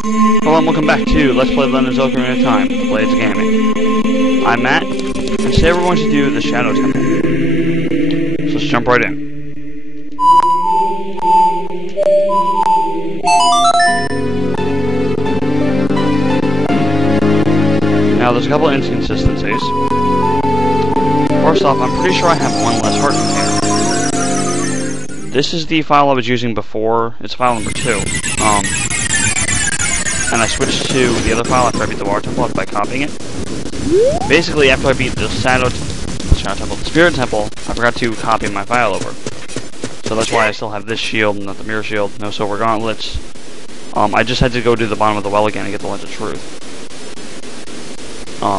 Hello and welcome back to Let's Play Legend of Zelda Ocarina of Time, LoZ Gaming. I'm Matt, and today we're going to do the Shadow Temple. So let's jump right in. Now there's a couple of inconsistencies. First off, I'm pretty sure I have one less heart container. This is the file I was using before. It's file number 2. And I switched to the other file after I beat the Water Temple by copying it. Basically, after I beat the Shadow Temple, the Spirit Temple, I forgot to copy my file over. So that's why I still have this shield and not the mirror shield, no silver gauntlets. I just had to go to the bottom of the well again and get the Lens of Truth.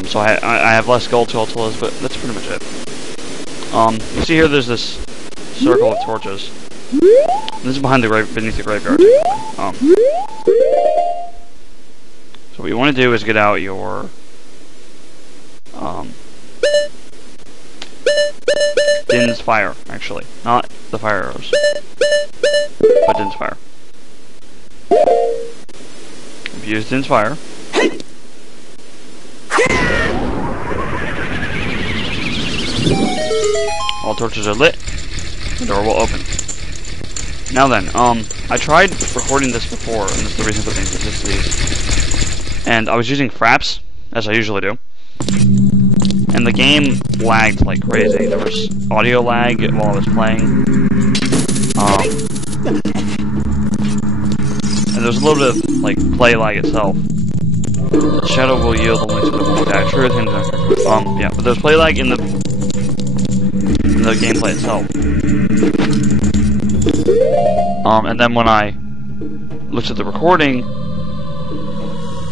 So I have less gold skulls, but that's pretty much it. You see here there's this circle of torches. This is behind the beneath the graveyard. So what you want to do is get out your Din's fire, actually. Not the fire arrows, but Din's fire. If you use Din's fire, all torches are lit, the door will open. Now then, I tried recording this before, and this is the reason for the inconsistencies. And I was using fraps, as I usually do. And the game lagged like crazy. There was audio lag while I was playing. And there was a little bit of, like, play lag itself. The shadow will yield only to the one with that truth. Yeah, but there's play lag in the gameplay itself. And then when I looked at the recording,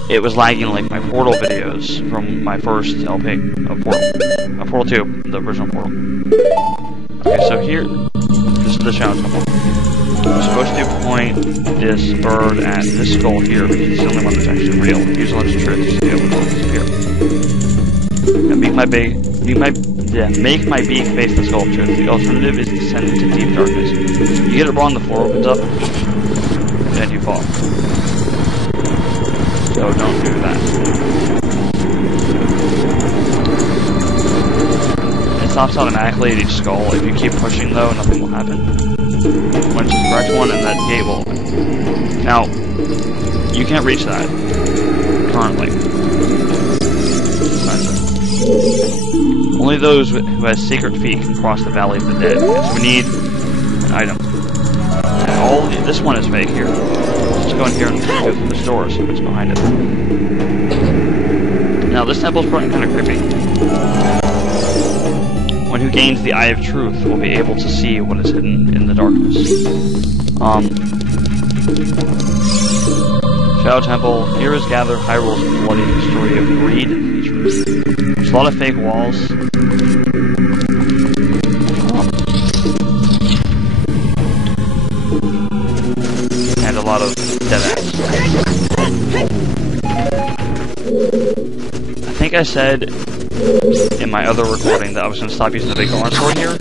it was lagging like my Portal videos from my first LP of Portal 2, the original Portal. Okay, so here, this is the Shadow Temple. We're supposed to point this bird at this skull here, because it's the only one that's actually real. Use the Lens of Truth to see it will disappear. And make my beak face the skull of truth. The alternative is descend into deep darkness. You get it wrong, the floor opens up, and you fall. So don't do that. It stops automatically at each skull. If you keep pushing though, nothing will happen. When it's the correct one, and that gate will open. Now, you can't reach that currently. Only those who have secret feet can cross the Valley of the Dead. So we need an item. And this one is fake here. Let's go in here and go through this door, see what's behind it. Now this temple's kind of creepy. One who gains the Eye of Truth will be able to see what is hidden in the darkness. Shadow Temple. Here is gathered Hyrule's bloody story of greed and hatred. There's a lot of fake walls. And a lot of dead ends. I think I said in my other recording that I was going to stop using the big orange sword here.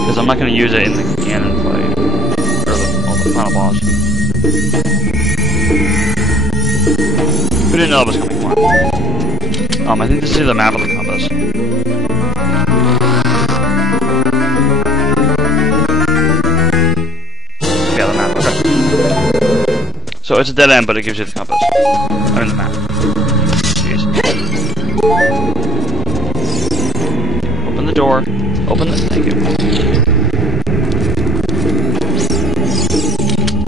Because I'm not going to use it in the Ganon fight, or the final boss. Who didn't know that was coming from? I think this is the map of the compass. Yeah, the map, okay. So it's a dead end, but it gives you the compass. I mean the map. Jeez. Open the door. Open this. Thank you.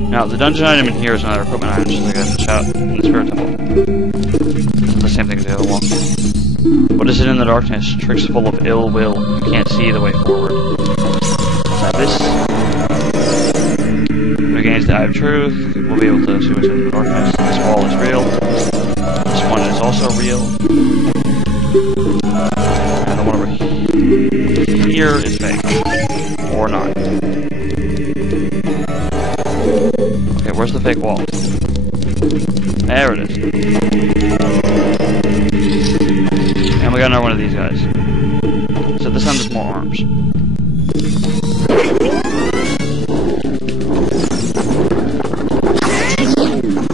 Now, the dungeon item in here is another equipment item, just like in the Spirit Temple. It's the same thing as the other one. What is it in the darkness? Tricks full of ill will. You can't see the way forward. Now this regains the Eye of Truth. We'll be able to see what's in the darkness. This wall is real. This one is also real. And the one over here is fake. Or not. Okay, where's the fake wall? There it is. got another one of these guys. So this time there's more arms.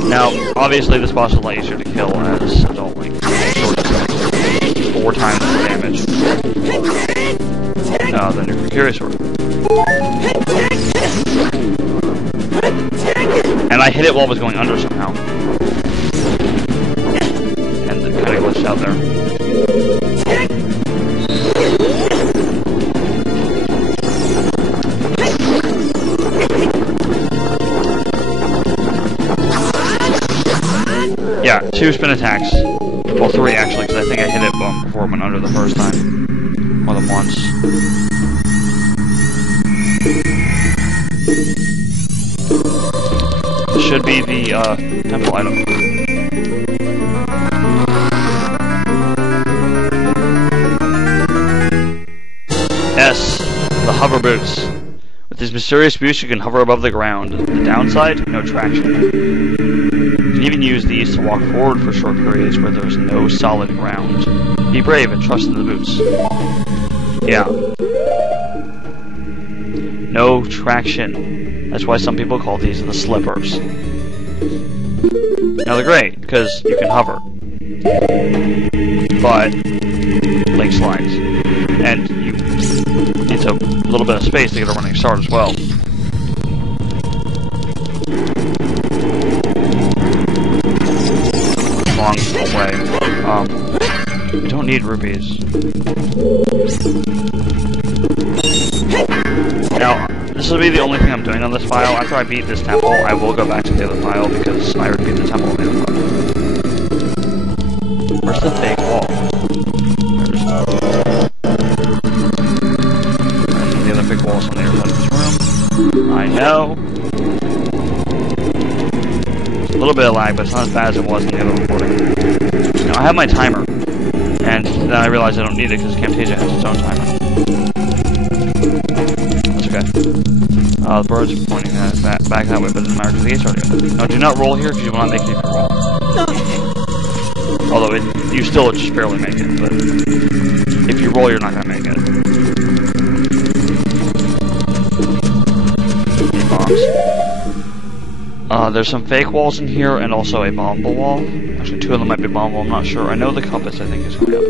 Now, obviously this boss is a lot easier to kill as Adult Link. 4 times the damage than your Precarious Sword. And I hit it while it was going under somehow. And it kind of glitched out there. Yeah, 2 spin attacks. Well, 3 actually, because I think I hit it before it went under the first time. More than once. This should be the temple item. S. The hover boots. With these mysterious boots, you can hover above the ground. The downside? No traction. You can even use these to walk forward for short periods where there is no solid ground. Be brave and trust in the boots. Yeah. No traction. That's why some people call these the slippers. Now they're great, because you can hover. But Link slides. And you need a little bit of space to get a running start as well. Long way. We don't need rupees. Now, this will be the only thing I'm doing on this file. After I beat this temple, I will go back to the other file because I already beat the temple on the other file. Where's the fake wall? And the other fake wall is on the other side of this room. I know. A little bit of lag, but it's not as bad as it was in the other recording. Now, I have my timer, and then I realized I don't need it because Camtasia has its own timer. That's okay. The birds are pointing back that way, but it doesn't matter because the gate's already open. Now, do not roll here because you will not make it if you roll. Although, you still just barely make it, but if you roll, you're not going to make it. Any bombs? There's some fake walls in here, and also a bombable wall. Actually, 2 of them might be bombable, I'm not sure. I know the compass, I think, is coming up.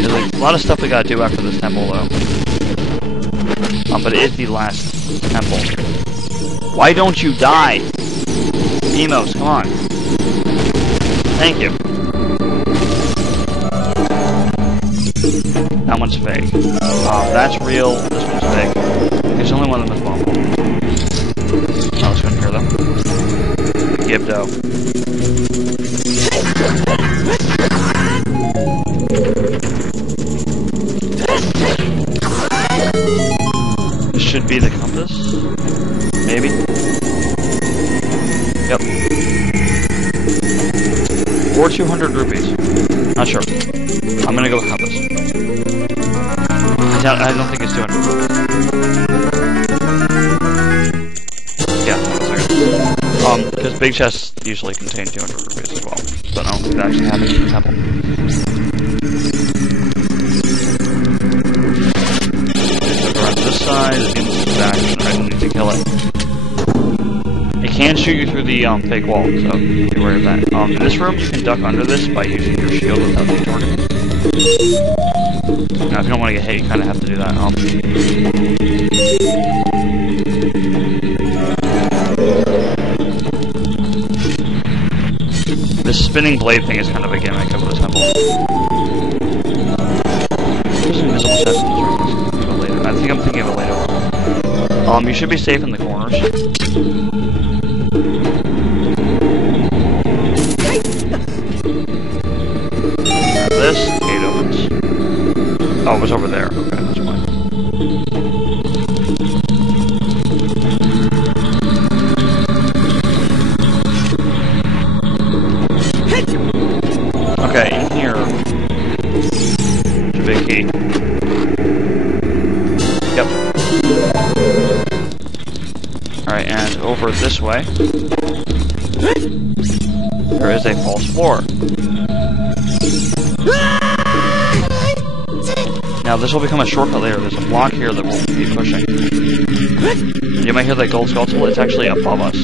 There's a lot of stuff we gotta do after this temple, though. But it is the last temple. Why don't you die? Emos, come on. Thank you. That one's fake. That's real. This one's fake. There's only one of them that's bombable. Oh, let's go in here, though. Gibdo. This should be the compass. Maybe. Yep. Or 200 rupees. Not sure. I'm gonna go with compass. I don't think it's 200 rupees. Yeah, that's okay. Because big chests usually contain 200 rupees as well. But I don't think that actually happens in the temple. Look around to this side, it seems back, and I don't need to kill it. It can shoot you through the fake wall, so be aware of that. In this room, you can duck under this by using your shield without being targeted. Now, if you don't want to get hit, you kind of have to do that. This spinning blade thing is kind of a gimmick of the temple. There's an invisible chest in this room. Later. I think I'm thinking of it later. You should be safe in the corners. This gate opens. Oh, it was over there. Okay, that's fine. Okay, in here. It's a big key. Yep. Alright, and over this way. there is a false floor. Now this will become a shortcut later. There's a block here that we'll be pushing. You might hear that gold skeletal. It's actually above us,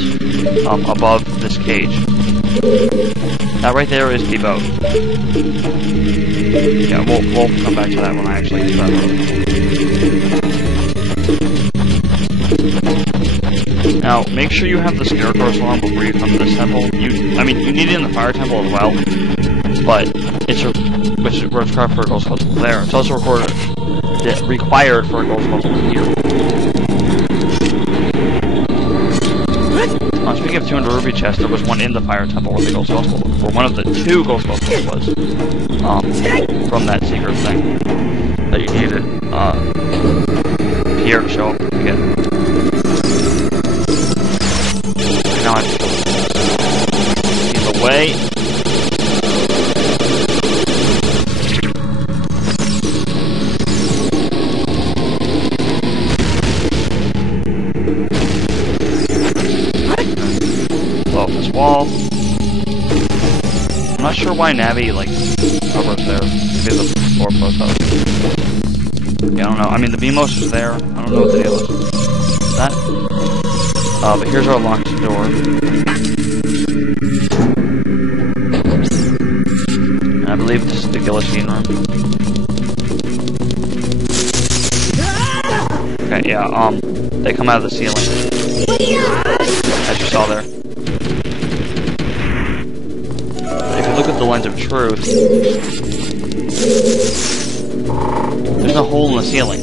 above this cage. That right there is the boat. Yeah, we'll come back to that when I actually get to that boat. Now, make sure you have the scarecrows along before you come to this temple. I mean, you need it in the fire temple as well, but it's required for a gold skeletal there. It's also required for a gold skeletal here. Speaking of 200 ruby chests, there was one in the fire temple where the gold skeletal, or one of the 2 gold skeletons was, from that secret thing that you needed, here to show up again. Now I in the way. Wall. I'm not sure why Navi, like, hovers there. Maybe the floor post up. Yeah, I don't know. I mean, the BMOS is there. I don't know what the deal is. That. But here's our locked door. And I believe this is the guillotine room. Okay, yeah, they come out of the ceiling. As you saw there. Look at the lens of truth. There's no hole in the ceiling,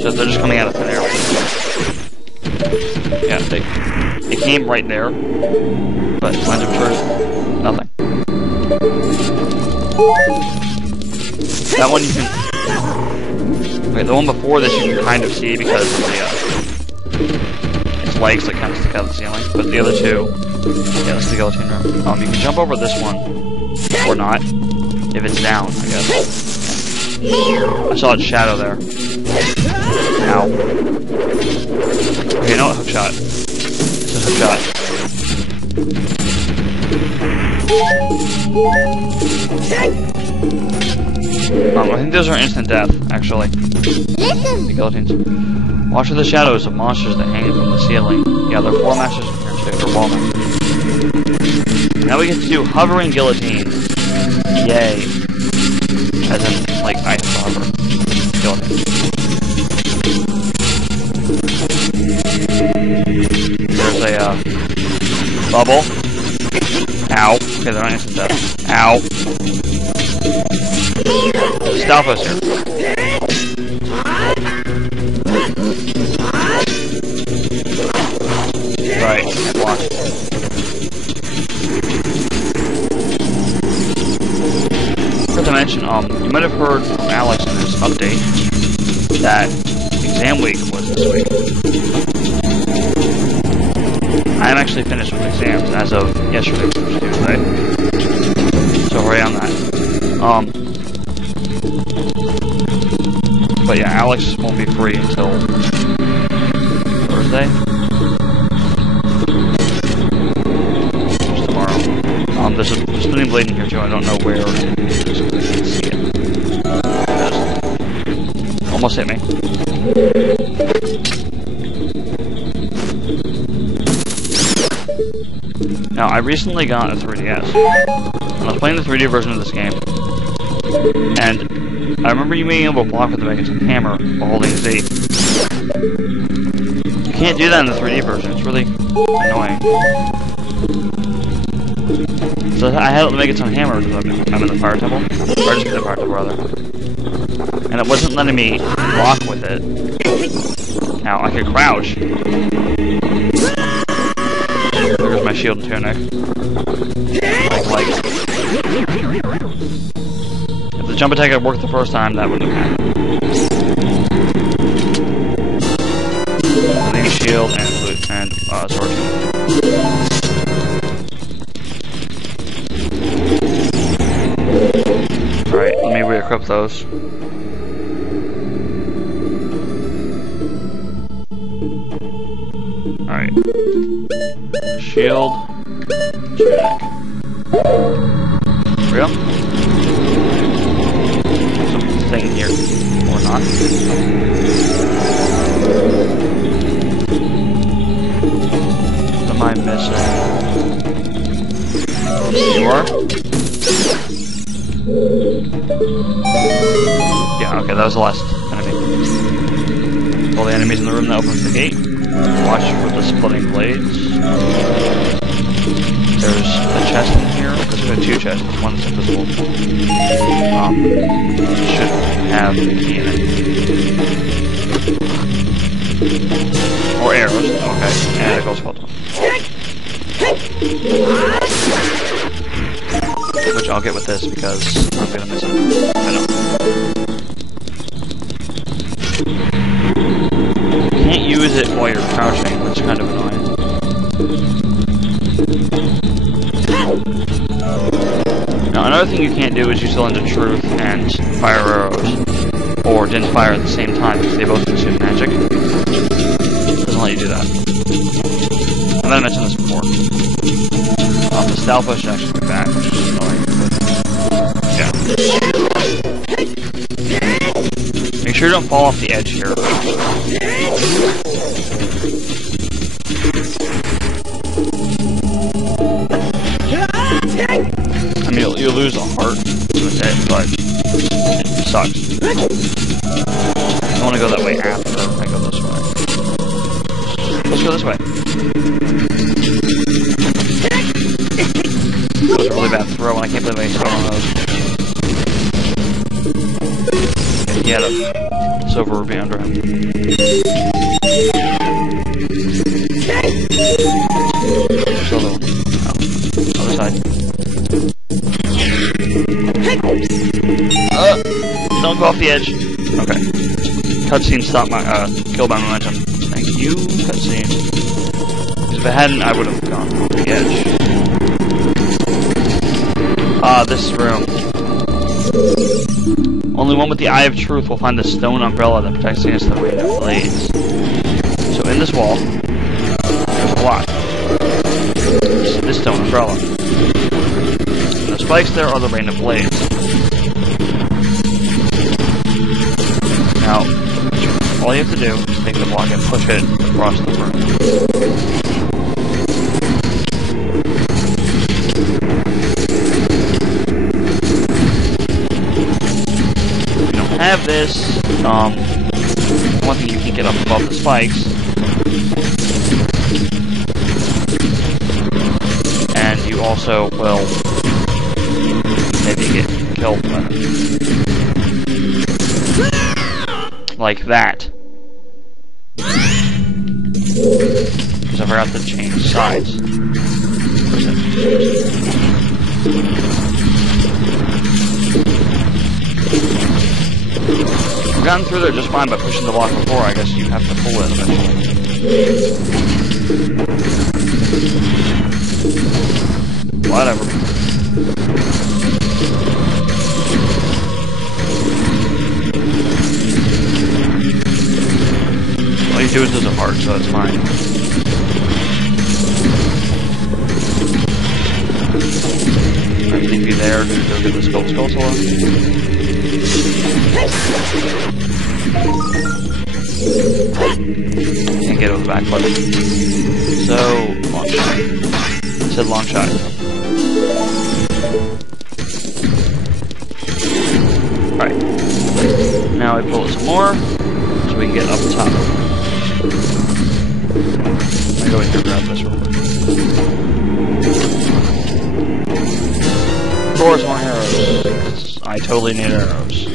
so they're just coming out of thin air. Yeah, they came right there, but lens of truth, nothing. That one you can. Okay, the one before this you can kind of see because of the its legs that kind of stick out of the ceiling, but the other 2, yeah, that's the guillotine room. You can jump over this one. Or not, if it's down, I guess. I saw its shadow there. Ow. Okay, you know what? Hookshot. It's a hookshot. I think those are instant death, actually. The guillotines. Watch for the shadows of monsters that hang from the ceiling. Yeah, there are 4 masters in here too. They're walling. Now we get to do hovering guillotines. Yay. As in, like, I have to hover. Guillotine. There's a, bubble. Ow. Okay, they're not instant death. Ow. Stop us here. Right, and watch. To mention, you might have heard from Alex in his update that exam week was this week. I am actually finished with exams as of yesterday, which is Tuesday. So hurry on that. But yeah, Alex won't be free until Thursday. Just tomorrow. There's a spinning blade in here too. I don't know where. See it. Almost hit me. Now, I recently got a 3DS. I was playing the 3D version of this game. And I remember you being able to block with the Megaton hammer while holding Z. You can't do that in the 3D version. It's really annoying. So I had the Megaton hammer because I'm in the fire temple. Or just in the fire temple, rather. And it wasn't letting me block with it. Now, I could crouch. There's my shield and tunic. Like, if the jump attack had worked the first time, that wouldn't have happened. Then shield and sword. Alright, let me re-equip those. Alright. Shield. Check. There we go. Something here. Or not. What am I missing? You are? Yeah, okay, that was the last enemy. All the enemies in the room that opens the gate. Watch for the splitting blades. There's a chest in here. There's actually two chests. One's invisible. Should have a key in it. Or arrows. Okay. And it goes hold on. Which I'll get with this because I'm gonna miss it. I know. You can't use it while you're crouching, which is kind of annoying. Now, another thing you can't do is use Cylinder Truth and fire arrows, or didn't fire at the same time because they both consume magic. It doesn't let you do that. I might have mentioned this before. The Stalpa should actually be back, which is annoying. But yeah. Make sure you don't fall off the edge here. I mean, you'll lose a heart with it, but it sucks. I want to go that way after I go this way. Let's go this way. That was a really bad throw, and I can't believe I throw on those. He had a silver ruby under him. Still though. Oh, other side. Don't go off the edge. Okay. Cutscene stopped my, killed my momentum. Thank you, cutscene. Because if it hadn't, I would have gone off the edge. This room. Only one with the Eye of Truth will find the stone umbrella that protects against the rain of blades. So in this wall, there's a lock. This stone umbrella. And the spikes there are the rain of blades. Now, all you have to do is take the block and push it across the room. Have this, one thing you can get up above the spikes, and you also will maybe get killed by them. Like that. Because I forgot to change sides. I've gotten through there just fine by pushing the block before. I guess you have to pull it eventually. Whatever. All you do is lose a heart, so it's fine. I leave you there to go get the skull solo. Can't get it with the back button. So, long shot. It said long shot. Alright. Now we pull it some more, so we can get up top. I'll go in here and grab this real quick. Of course, more arrows. I totally need arrows.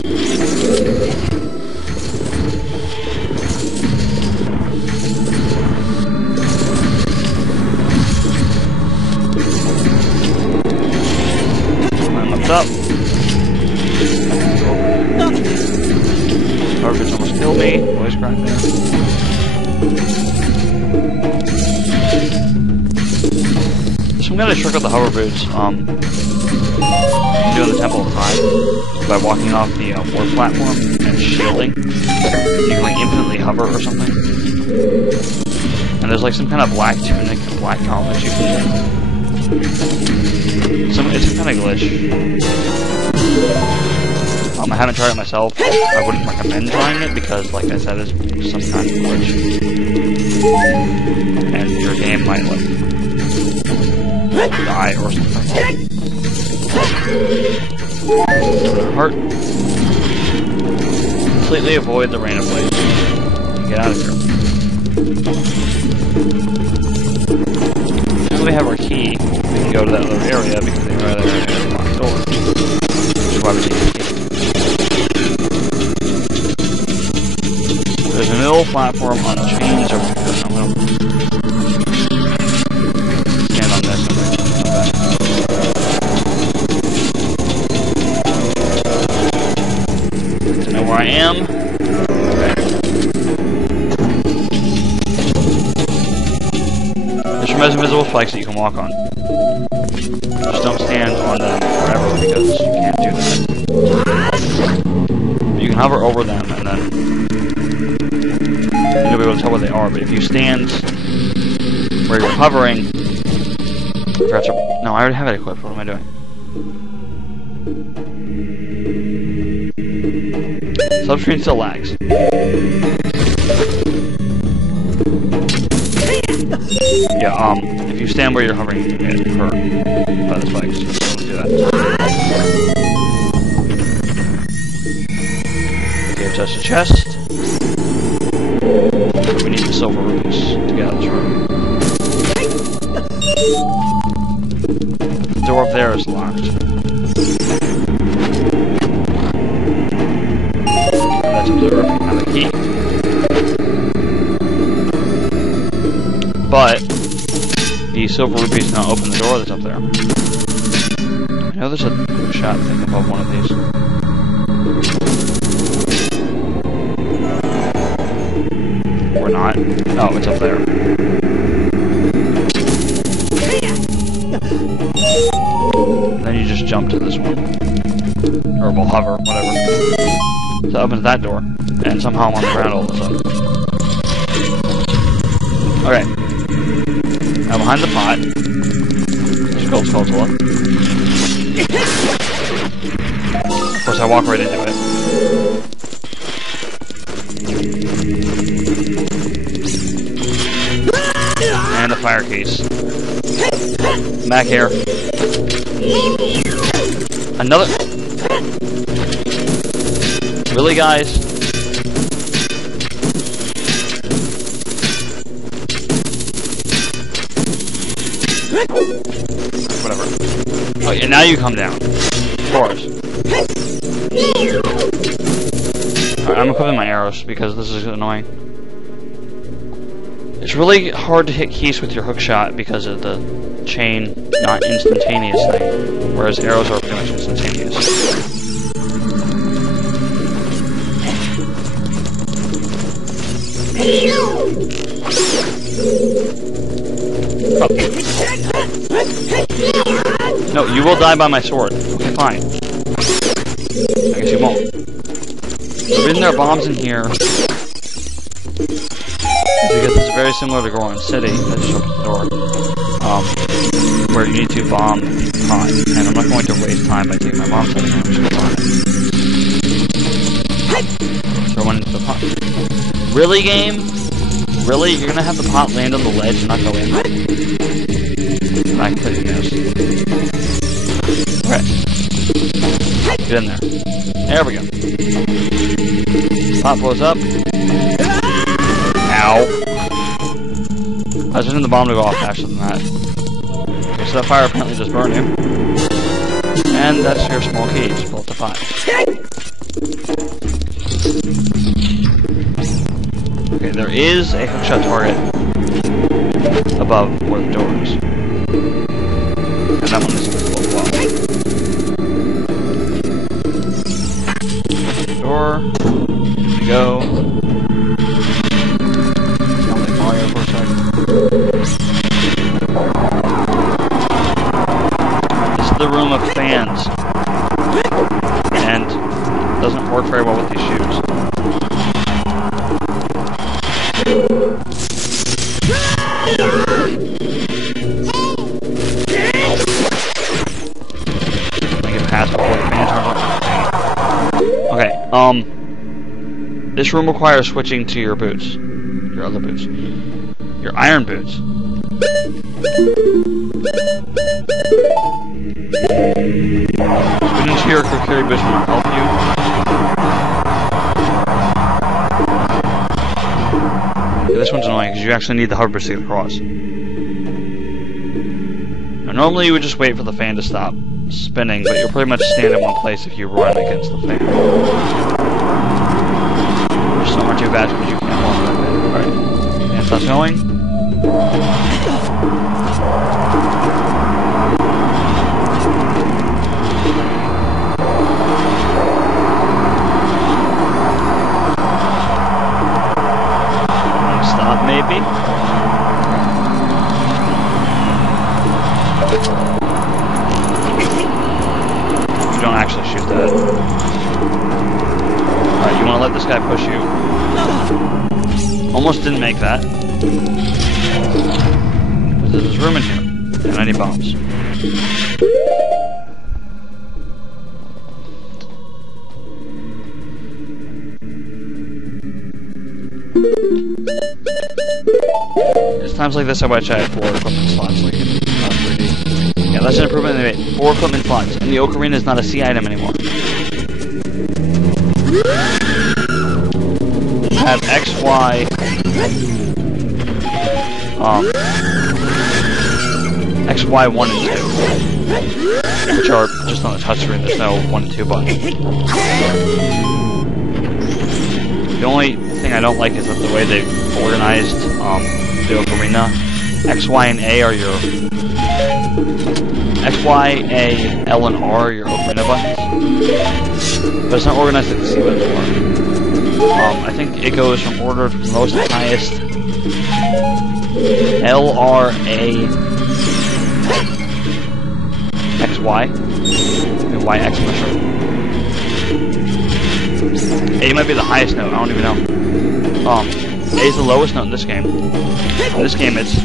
I'm up top. Garbage almost killed me. Voice crack there. So I'm gonna trick out the hover boots. Doing the Temple of Time by walking off the war platform and shielding. You can like infinitely hover or something. And there's like some kind of black tunic and black helmet you can do. kind of glitch. I haven't tried it myself. I wouldn't recommend trying it because, like I said, it's some kind of glitch. And your game might, like, die or something. Heart. Completely avoid the rain of blades. Get out of here. Now we have our key. We can go to that other area because they are there in the locked door. Which is why we take the key. There's a middle platform on chains over here. I'm gonna stand on this and to know where I am. Okay. There's some invisible spikes that you can walk on. Just don't stand on them forever because you can't do that. You can hover over them and then you'll be able to tell where they are, but if you stand where you're hovering, no, I already have it equipped. What am I doing? Subscreen still lags. Yeah, if you stand where you're hovering, you get hurt by the spikes. So don't do that. Okay, touch the chest. We need the silver rupees to get out of this room. The door up there is locked. That's observed. Have a key. But the silver rupees now open the door that's up there. I know there's a shot thing above one of these. Or not. Oh, it's up there. Then you just jump to this one. Or we'll hover, whatever. So it opens that door. And somehow I'm on the ground all of a sudden. Okay. Now behind the pot. There's gold skulltula. Of course I walk right into it. And a fire case. Back here. Another. Really, guys? Whatever. Oh yeah, now you come down. Of course. Alright, I'm equipping my arrows because this is annoying. It's really hard to hit keys with your hook shot because of the chain not instantaneous thing, whereas arrows are pretty much instantaneous. Oh. No, you will die by my sword. Okay, fine. I guess you won't. The reason there are bombs in here because it's very similar to Goron City. I just opened the door. Where you need to bomb the pot. And I'm not going to waste time by taking my bombs out. I'm just going to bomb it. Throw one into the pot. Really, game? Really? You're going to have the pot land on the ledge and not go in? I completely missed. Okay. Get in there. There we go. Pot blows up. Ow. I was using the bomb to go off faster than that. Okay, so that fire apparently just burned you. And that's your small key. Just pull up the pot. Okay, there is a hookshot target above where the door is. And that one is invisible as well. Door. Here we go. Sound like Mario for a second. This is the room of fans. And it doesn't work very well with these shoes. This room requires switching to your boots. Your other boots. Your iron boots. Switching to your carry boots will help you. Okay, this one's annoying because you actually need the hover to get across. Now, normally you would just wait for the fan to stop spinning, but you'll pretty much stand in one place if you run against the fan. There's so much too fast because you can't walk that way. Alright. And stops going. Stop, maybe? You don't actually shoot that. Alright, you want to let this guy push you. Almost didn't make that. There's room in here. And I need bombs. It's times like this I wish I had 4 equipment slots like in 3D. Yeah, that's an improvement they made. 4 equipment slots. And the ocarina is not a C item anymore. You have X, Y, X, Y, 1 and 2. Which are just on the touchscreen, there's no 1 and 2 button. The only thing I don't like is that the way they've organized the ocarina. X, Y, and A are your X, Y, A, L, and R are your ocarina buttons. But it's not organized like the C buttons are. I think it goes from order from lowest to highest. L, R, A, X, Y. And Y, X, I'm not sure. A might be the highest note, I don't even know. A is the lowest note in this game. In this game it's... I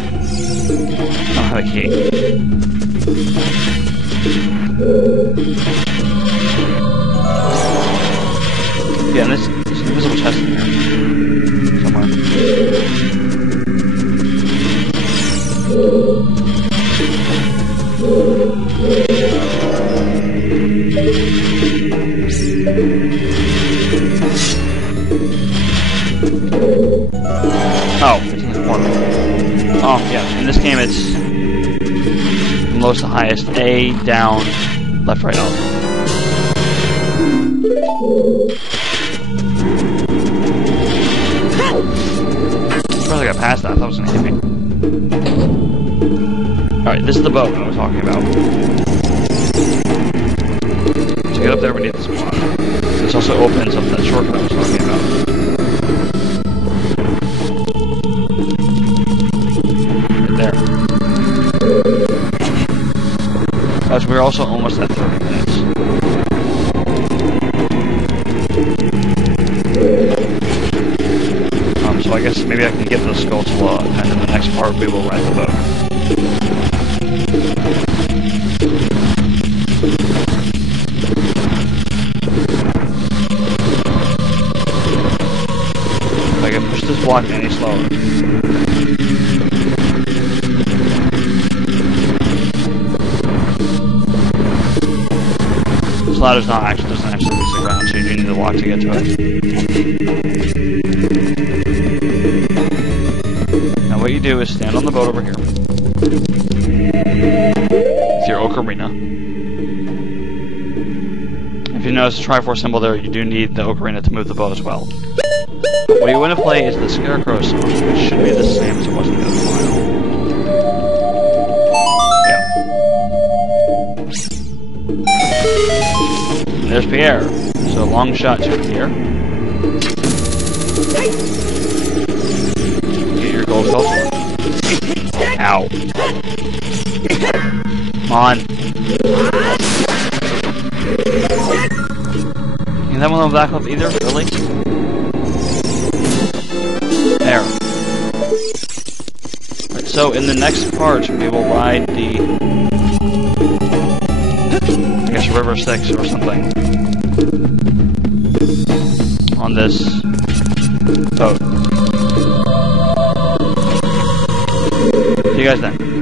don't have a key. Yeah, and there's an invisible chest in here. Somewhere. Oh, it's in the corner. Oh, yeah. In this game, it's from lowest to highest. A, down, left, right, up. Surprised I got past that. I thought it was going to hit me. Alright, this is the boat I was talking about. To get up there, we need this block. This also opens up that shortcut I was talking about. There. Guys, we're also almost at 30 minutes. So I guess maybe I can get the skull to log, and in the next part we will ride the boat. If I can push this block any slower. This ladder's not actually doesn't actually reach the ground, so you do need the block to get to it. Now what you do is stand on the boat over here. With your ocarina. If you notice the Triforce symbol there, you do need the ocarina to move the boat as well. But what you want to play is the Scarecrow song, which should be the same as it was in the other file. Yeah. There's Pierre. So long shot to Pierre. Get your gold health. Ow. Come on. Can that one back up either? Really? There. Right, so in the next part, we will ride the... I guess River Styx or something. on this boat. See you guys then.